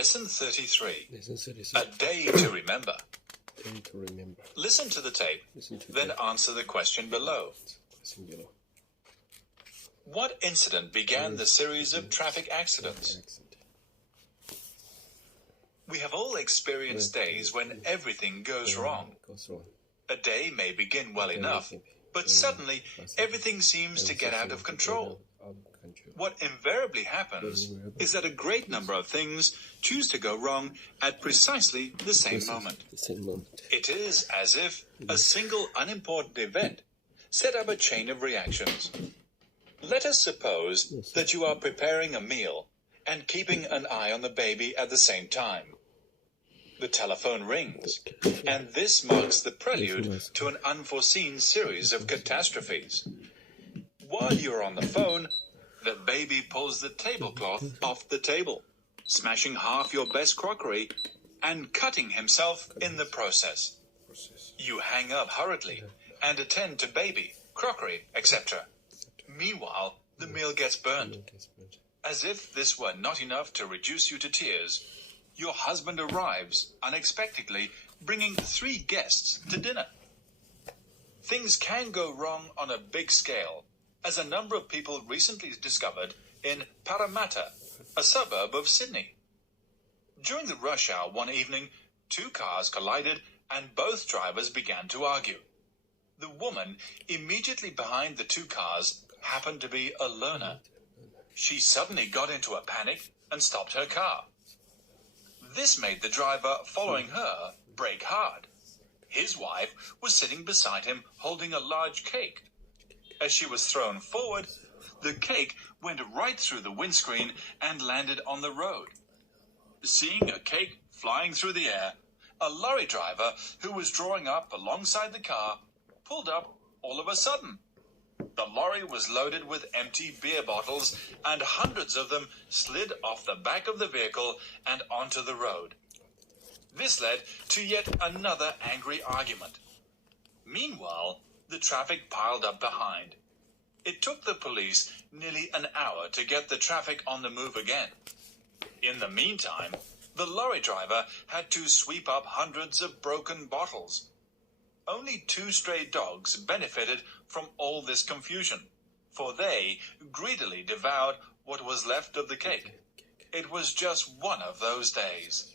Lesson 33. Lesson 33. A day to remember. Day to remember. Listen to the tape, Listen to then the answer the question below. question below. What incident began the series of traffic accidents? Accent. We have all experienced days when everything goes wrong. Goes wrong. A day may begin well enough, but suddenly everything seems to get out of control. What invariably happens is that a great number of things choose to go wrong at precisely the same moment. The same moment. It is as if a single unimportant event set up a chain of reactions. Let us suppose that you are preparing a meal and keeping an eye on the baby at the same time. The telephone rings, and this marks the prelude to an unforeseen series of catastrophes. While you're on the phone, the baby pulls the tablecloth off the table, smashing half your best crockery and cutting himself in the process. You hang up hurriedly and attend to baby, crockery, etc. Meanwhile, the meal gets burned. As if this were not enough to reduce you to tears, your husband arrives unexpectedly, bringing 3 guests to dinner. Things can go wrong on a big scale, as a number of people recently discovered in Parramatta, a suburb of Sydney. During the rush hour one evening, 2 cars collided and both drivers began to argue. The woman immediately behind the 2 cars happened to be a learner. She suddenly got into a panic and stopped her car. This made the driver following her brake hard. His wife was sitting beside him holding a large cake. As she was thrown forward, the cake went right through the windscreen and landed on the road. Seeing a cake flying through the air, a lorry driver who was drawing up alongside the car pulled up all of a sudden. The lorry was loaded with empty beer bottles, and hundreds of them slid off the back of the vehicle and onto the road. This led to yet another angry argument. Meanwhile, the traffic piled up behind. It took the police nearly an hour to get the traffic on the move again. In the meantime, the lorry driver had to sweep up hundreds of broken bottles. Only 2 stray dogs benefited from all this confusion, for they greedily devoured what was left of the cake. It was just one of those days.